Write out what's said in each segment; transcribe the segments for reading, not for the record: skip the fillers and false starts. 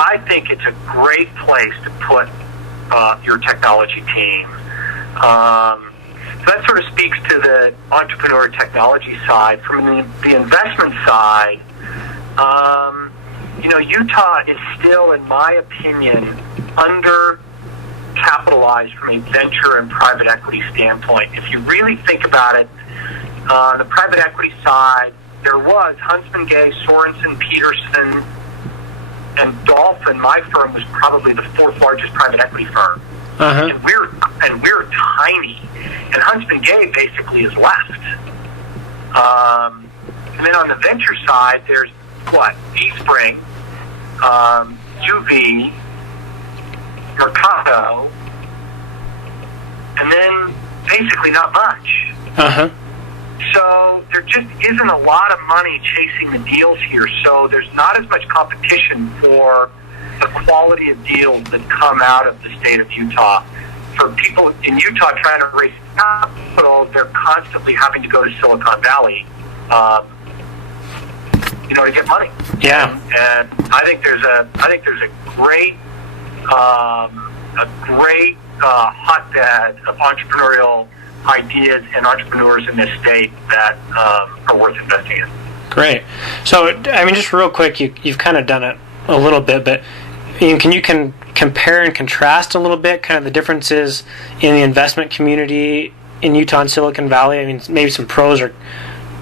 I think it's a great place to put your technology team. So that sort of speaks to the entrepreneur technology side. From the investment side, Utah is still, in my opinion, undercapitalized from a venture and private equity standpoint. If you really think about it, on the private equity side, there was Huntsman Gay, Sorensen, Peterson, and Dolphin. My firm was probably the fourth largest private equity firm. Uh-huh. And we're tiny. And Huntsman Gay basically is left. And then on the venture side, there's eSpring, UV, Mercado, and then basically not much. Uh-huh. So there just isn't a lot of money chasing the deals here. So there's not as much competition for the quality of deals that come out of the state of Utah. For people in Utah trying to raise capital, they're constantly having to go to Silicon Valley, to get money. Yeah. And I think there's a great hotbed of entrepreneurial ideas and entrepreneurs in this state that are worth investing in. Great. So, I mean, just real quick, you've kind of done it a little bit, but can you compare and contrast a little bit, kind of the differences in the investment community in Utah and Silicon Valley? I mean, maybe some pros, or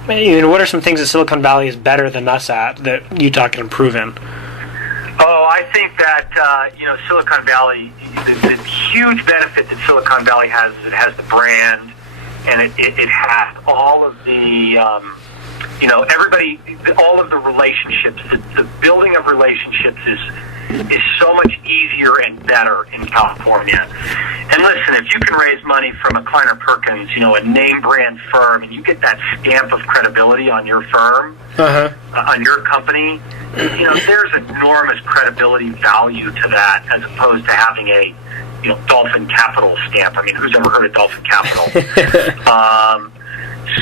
what are some things that Silicon Valley is better than us at that Utah can improve in? Oh, I think that Silicon Valley, the huge benefit that Silicon Valley has is it has the brand, and it has all of the everybody, all of the relationships. The building of relationships is so much easier and better in California. And listen, if you can raise money from a Kleiner Perkins, a name brand firm, and you get that stamp of credibility on your firm, Uh-huh. On your company, there's enormous credibility value to that, as opposed to having a Dolphin Capital stamp. I mean, who's ever heard of Dolphin Capital?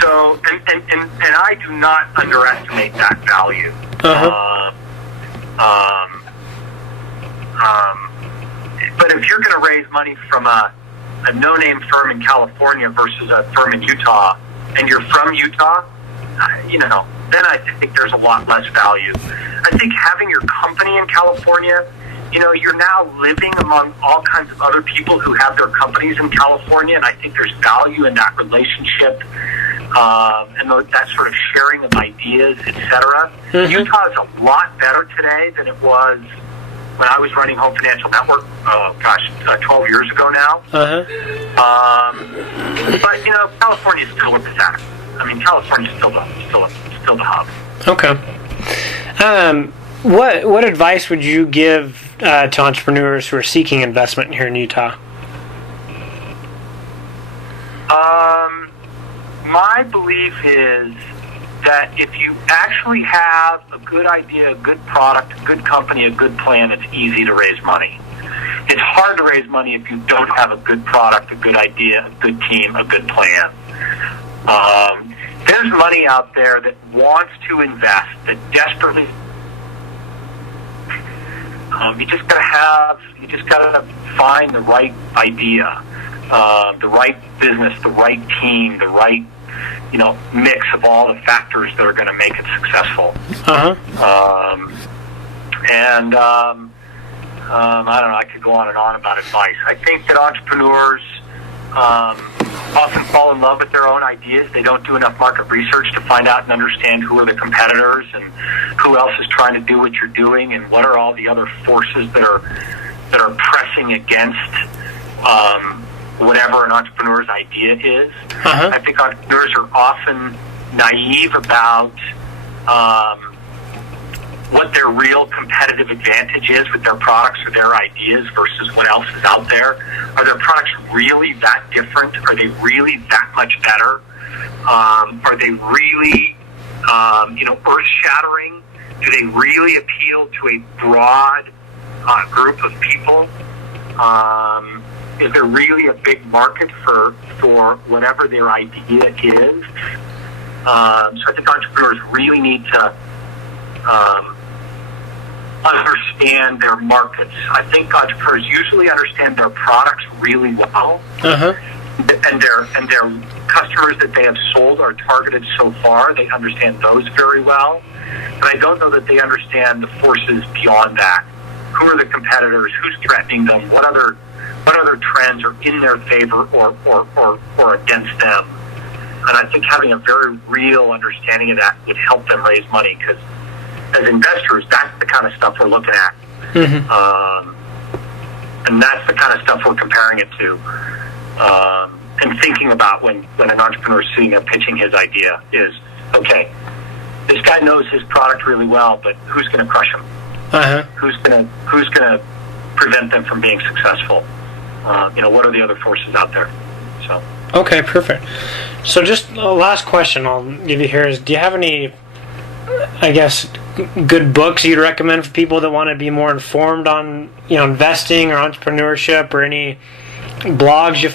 So, and I do not underestimate that value. Uh-huh. But if you're going to raise money from a no-name firm in California versus a firm in Utah, and you're from Utah, then I think there's a lot less value. I think having your company in California, you're now living among all kinds of other people who have their companies in California, and I think there's value in that relationship, and that sort of sharing of ideas, etc. Mm-hmm. Utah is a lot better today than it was when I was running Home Financial Network, 12 years ago now. Uh-huh. But, California is still where it's at. I mean, California is still the hub. Okay. What advice would you give to entrepreneurs who are seeking investment here in Utah? My belief is that if you actually have a good idea, a good product, a good company, a good plan, it's easy to raise money. It's hard to raise money if you don't have a good product, a good idea, a good team, a good plan. There's money out there that wants to invest, that desperately. You just gotta find the right idea, the right business, the right team, the right mix of all the factors that are going to make it successful. Uh-huh. I don't know, I could go on and on about advice. I think that entrepreneurs often fall in love with their own ideas. They don't do enough market research to find out and understand who are the competitors and who else is trying to do what you're doing, and what are all the other forces that are pressing against whatever an entrepreneur's idea is. Uh-huh. I think entrepreneurs are often naive about what their real competitive advantage is with their products or their ideas versus what else is out there. Are their products really that different? Are they really that much better? Are they really, earth-shattering? Do they really appeal to a broad group of people? Is there really a big market for whatever their idea is? So I think entrepreneurs really need to understand their markets. I think entrepreneurs usually understand their products really well, and their customers that they have sold are targeted so far. They understand those very well, but I don't know that they understand the forces beyond that. Who are the competitors? Who's threatening them? What other trends are in their favor or against them? And I think having a very real understanding of that would help them raise money, because as investors, that's the kind of stuff we're looking at. And that's the kind of stuff we're comparing it to. And thinking about when an entrepreneur is sitting there pitching his idea is, okay, this guy knows his product really well, but who's going to crush him? Who's going to prevent them from being successful? What are the other forces out there? So. Okay, perfect. So just a last question I'll give you here is, do you have any, I guess, good books you'd recommend for people that want to be more informed on, investing or entrepreneurship, or any blogs you